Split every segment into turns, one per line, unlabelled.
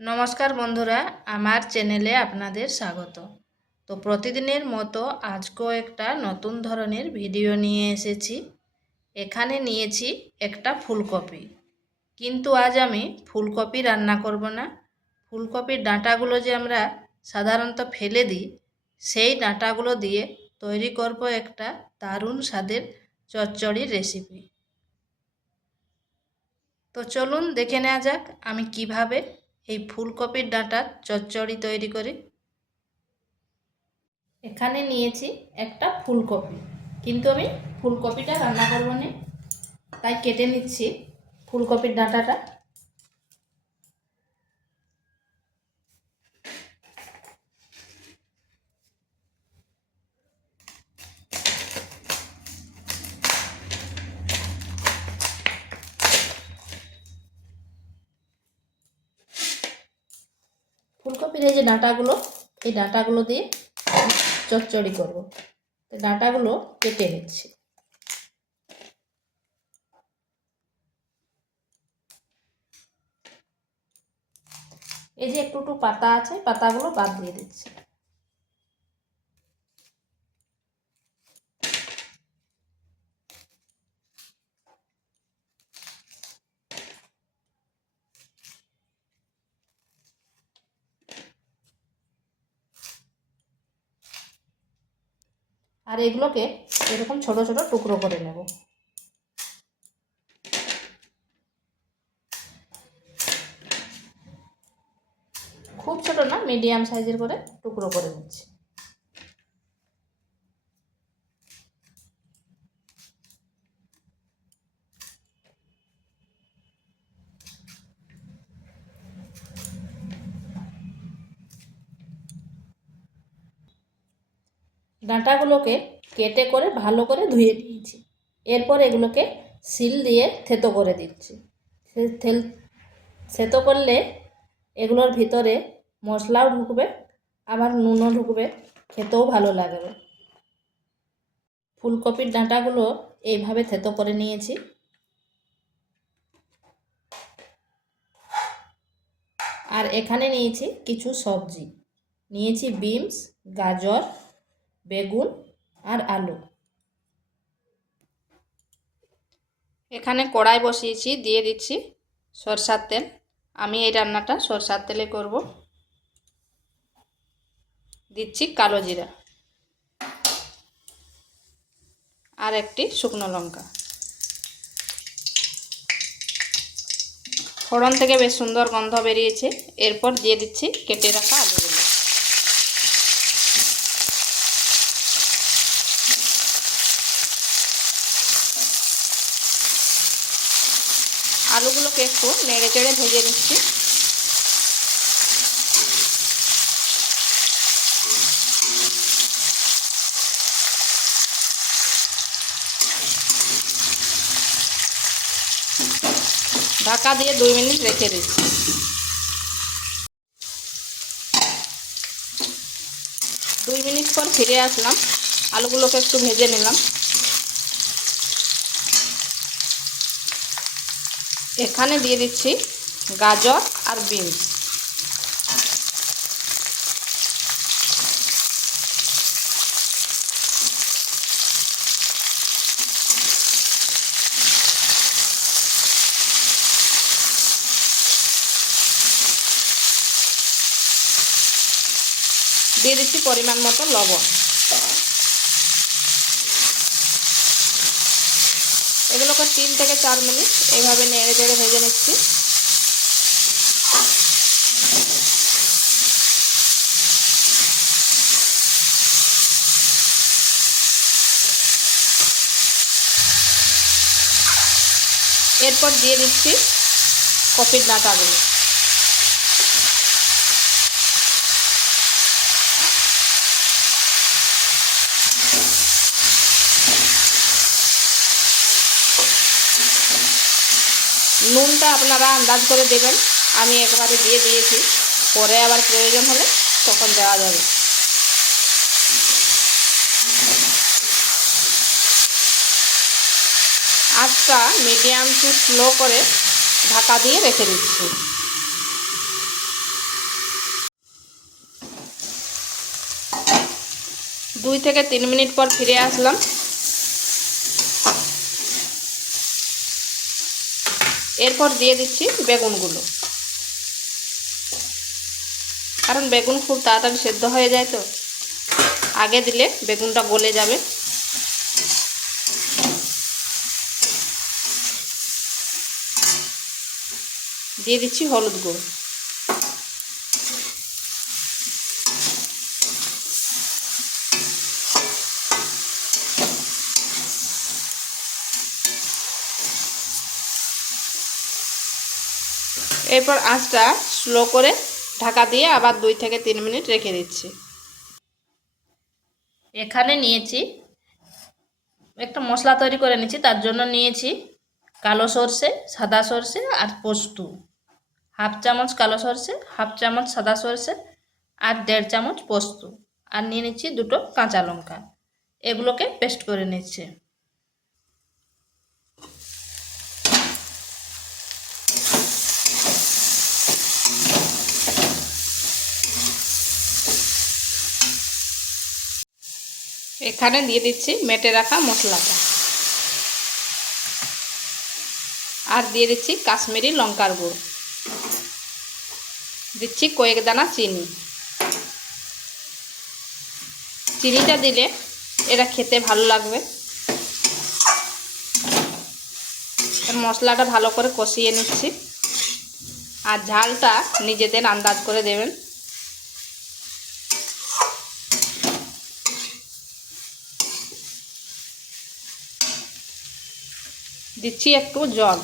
নমস্কার বন্ধুরা, আমার চ্যানেলে আপনাদের স্বাগত। তো প্রতিদিনের মতো আজকেও একটা নতুন ধরনের ভিডিও নিয়ে এসেছি। এখানে নিয়েছি একটা ফুলকপি। কিন্তু আজ আমি ফুলকপি রান্না করব না। ফুলকপির ডাঁটাগুলো যে আমরা সাধারণত ফেলে দিই, সেই ডাঁটাগুলো দিয়ে তৈরি করব একটা দারুণ স্বাদের চচ্চড়ির রেসিপি। তো চলুন দেখে নেওয়া যাক আমি কীভাবে এই ফুলকপির ডাঁটার চচ্চড়ি তৈরি করি। এখানে নিয়েছি একটা ফুলকপি। কিন্তু আমি ফুলকপিটা রান্না করব না। তাই কেটে নিচ্ছি ফুলকপির ডাঁটাটা। ফুলকপির এই যে ডাঁটাগুলো, এই ডাঁটাগুলো দিয়ে চচ্চড়ি করব। ডাঁটাগুলো কেটে নিচ্ছি। এই যে একটু একটু পাতা আছে, পাতাগুলো বাদ দিয়ে দিচ্ছি। আর এগুলোকে এরকম ছোট ছোট টুকরো করে নেব। খুব ছোট না, মিডিয়াম সাইজের করে টুকরো করে নিচ্ছি। ডাঁটাগুলোকে কেটে করে ভালো করে ধুয়ে নিয়েছি। এরপর এগুলোকে সিল দিয়ে থেতো করে দিচ্ছি। থেতো করলে এগুলোর ভিতরে মশলাও ঢুকবে, আবার নুনও ঢুকবে, খেতেও ভালো লাগবে। ফুলকপির ডাঁটাগুলো এইভাবে থেতো করে নিয়েছি। আর এখানে নিয়েছি কিছু সবজি। নিয়েছি বিনস, গাজর বেগুন আর আলু। এখানে কড়াই বসিয়েছি, দিয়ে দিচ্ছি সরষার তেল। আমি এই রান্নাটা সরষার তেলে করব। দিচ্ছি কালো জিরা আর একটি শুকনো লঙ্কা। ফোড়ন থেকে বেশ সুন্দর গন্ধ বেরিয়েছে। এরপর দিয়ে দিচ্ছি কেটে রাখা আলুগুলো আলুগুলোকে একটু নেড়ে চেড়ে ভেজে নিচ্ছি। ঢাকা দিয়ে দুই মিনিট রেখে দিচ্ছি। দুই মিনিট পর ফিরে আসলাম। আলুগুলোকে একটু ভেজে নিলাম। এখানে দিয়ে দিচ্ছি গাজর আর বিনস। দিয়ে দিচ্ছি পরিমাণ মতো লবণ। এগুলোকে তিন থেকে চার মিনিট এইভাবে নেড়ে চেড়ে ভেজে নিচ্ছি। এরপর দিয়ে দিচ্ছি কপির ডাঁটাগুলো। নুনটা আপনারা আন্দাজ করে দেবেন। আমি একবারে দিয়ে দিয়েছি। পরে আবার প্রয়োজন হলে তখন দেওয়া যাবে। আচ্ছা মিডিয়াম টু স্লো করে ঢাকা দিয়ে রেখে দিচ্ছি। দুই থেকে তিন মিনিট পর ফিরে আসলাম। এরপর দিয়ে দিচ্ছি বেগুনগুলো। কারণ বেগুন খুব তাড়াতাড়ি সেদ্ধ হয়ে যায় তো। আগে দিলে বেগুনটা গলে যাবে। দিয়ে দিচ্ছি হলুদ গুঁড়ো। এরপর আঁচটা স্লো করে ঢাকা দিয়ে আবার দুই থেকে তিন মিনিট রেখে দিচ্ছি। এখানে নিয়েছি, একটা মশলা তৈরি করে নিচ্ছি তার জন্য নিয়েছি কালো সর্ষে, সাদা সর্ষে আর পোস্ত। হাফ চামচ কালো সর্ষে, হাফ চামচ সাদা সর্ষে আর দেড় চামচ পোস্ত। আর নিয়ে নিচ্ছি দুটো কাঁচা লঙ্কা। এগুলোকে পেস্ট করে নিচ্ছে। এখানে দিয়ে দিচ্ছি মেটে রাখা মশলাটা। আর দিয়ে দিচ্ছি কাশ্মীরি লঙ্কার গুঁড়ো। দিচ্ছি কয়েক দানা চিনি। চিনিটা দিলে এটা খেতে ভালো লাগবে। মশলাটা ভালো করে কষিয়ে নিচ্ছি। আর ঝালটা নিজেদের আন্দাজ করে দেবেন। দিচ্ছি একটু জল।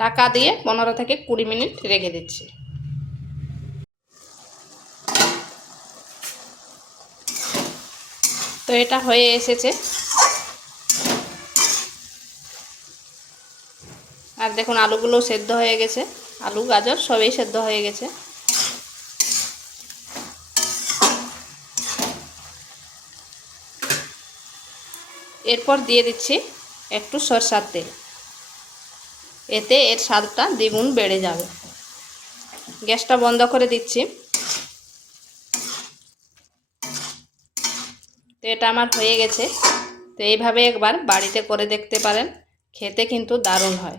ঢাকা দিয়ে পনেরো থেকে কুড়ি মিনিট রেখে দিচ্ছি। তো এটা হয়ে এসেছে। আর দেখুন আলুগুলো সেদ্ধ হয়ে গেছে। আলু, গাজর, সবই সেদ্ধ হয়ে গেছে। এরপর দিয়ে দিচ্ছি একটু সরষার তেল। এতে এর স্বাদটা দ্বিগুণ বেড়ে যাবে। গ্যাসটা বন্ধ করে দিচ্ছি। তো এটা আমার হয়ে গেছে। তো এইভাবে একবার বাড়িতে করে দেখতে পারেন। খেতে কিন্তু দারুণ হয়।